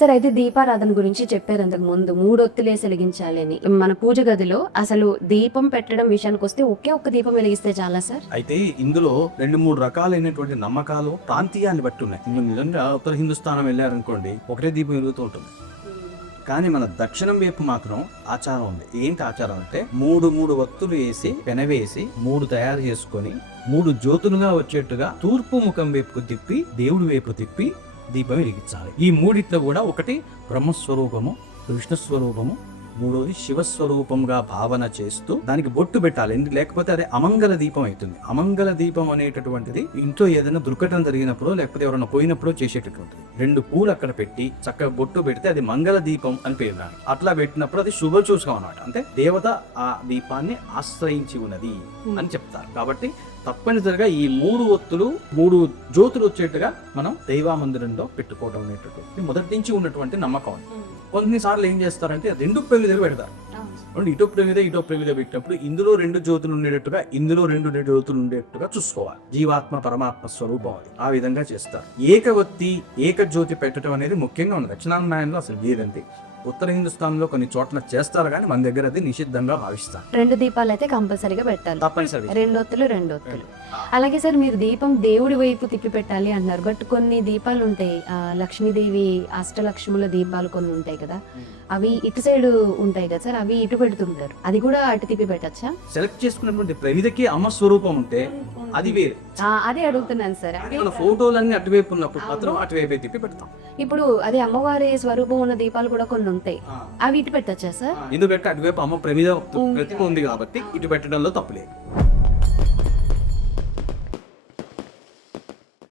Sir అయితే దీపారాధన గురించి చెప్పారు అంతకు ముందు 3 ఒత్తులేసి వెలిగించాలి అని. మన పూజ గదిలో అసలు దీపం పెట్టడం విషయానికి వస్తే ఒకే ఒక్క దీపం వెలిగిస్తే చాలా సార్? అయితే ఇందులో 2-3 రకాలైనటువంటి నమ్మకాలు ప్రాంతీయాన్ని బట్టి ఉన్నాయి. నిజంగా ఉత్తర హిందుస్థానం వెళ్ళారనుకోండి, ఒకటే దీపం వెలుగుతూ ఉంటుంది. కానీ మన దక్షిణం వైపు మాత్రం ఆచారం ఉంది. ఏంటి ఆచారం అంటే 3 ఒత్తులు వేసి పెనవేసి 3 తయారు చేసుకొని 3 జ్యోతులుగా వచ్చేట్టుగా తూర్పు ముఖం వైపుకు తిప్పి దేవుడి వైపు తిప్పి దీపం వెలిగించాలి. ఈ మూడిట్లో కూడా ఒకటి బ్రహ్మస్వరూపము, విష్ణు స్వరూపము, మూడోది శివస్వరూపంగా భావన చేస్తూ దానికి బొట్టు పెట్టాలి. లేకపోతే అది అమంగళ దీపం అవుతుంది. అమంగళ దీపం అనేటటువంటిది ఇంట్లో ఏదైనా దుర్ఘటన జరిగినప్పుడు లేకపోతే ఎవరైనా పోయినప్పుడు చేసేటటువంటిది. 2 పూలు అక్కడ పెట్టి చక్కగా బొట్టు పెడితే అది మంగళ దీపం అని పేరు. దానికి అట్లా పెట్టినప్పుడు అది శుభ సూచకం అన్నమాట. అంటే దేవత ఆ దీపాన్ని ఆశ్రయించి ఉన్నది అని చెప్తారు. కాబట్టి తప్పనిసరిగా ఈ 3 ఒత్తులు 3 జ్యోతులు వచ్చేట్టుగా మనం దైవ మందిరంలో పెట్టుకోవడం అనేటటువంటి మొదటి నుంచి ఉన్నటువంటి నమ్మకం. కొన్నిసార్లు ఏం చేస్తారంటే 2 ప్రమిదలు పెడతారు. ఇటో ప్రమిద పెట్టినప్పుడు ఇందులో 2 జ్యోతులు ఉండేటట్టుగా ఇందులో 2 జ్యోతులు ఉండేటట్టుగా చూసుకోవాలి. జీవాత్మ పరమాత్మ స్వరూపం అది. ఆ విధంగా చేస్తారు. ఏకవత్తి ఏక జ్యోతి పెట్టడం అనేది ముఖ్యంగా ఉంది. దక్షిణాయనంలో అసలు లేదంటే ఉత్తర హిందుస్థాన్లో కొన్ని చోట్ల చేస్తారు, కానీ మన దగ్గర అది నిషిద్ధంగా భావిస్తారు. 2 దీపాలు అయితే కంపల్సరీగా పెట్టాలి. తప్పనిసరి 2 ఒత్తులు. అలాగే సార్ మీరు దీపం దేవుడి వైపు తిప్పి పెట్టాలి అన్నారు. బట్ కొన్ని దీపాలు ఉంటాయి, లక్ష్మీదేవి అష్టలక్ష్ముల దీపాలు కొన్ని ఉంటాయి కదా, అవి ఇటు సైడ్ ఉంటాయి కదా సార్, అవి ఇటు పెడుతుంటారు. అది కూడా అటు తిప్పి పెట్టచ్చా? సెలెక్ట్ చేసుకున్నటువంటి ప్రమిదకి అమ్మ స్వరూపం ఉంటే అది వేరు. అదే అడుగుతున్నాను సార్. మన ఫోటోలన్నీ అటువైపు ఉన్నప్పుడు మాత్రం అటువైపు తిప్పి పెడతాం. ఇప్పుడు అది అమ్మవారి స్వరూపం ఉన్న దీపాలు కూడా కొన్ని ఉంటాయి, అవి ఇటు పెట్టచ్చా సార్? ఎందుకంటే అటువైపు అమ్మ ప్రమిద ప్రతిమ ఉంది కాబట్టి ఇటు పెట్టడంలో తప్పులేదు.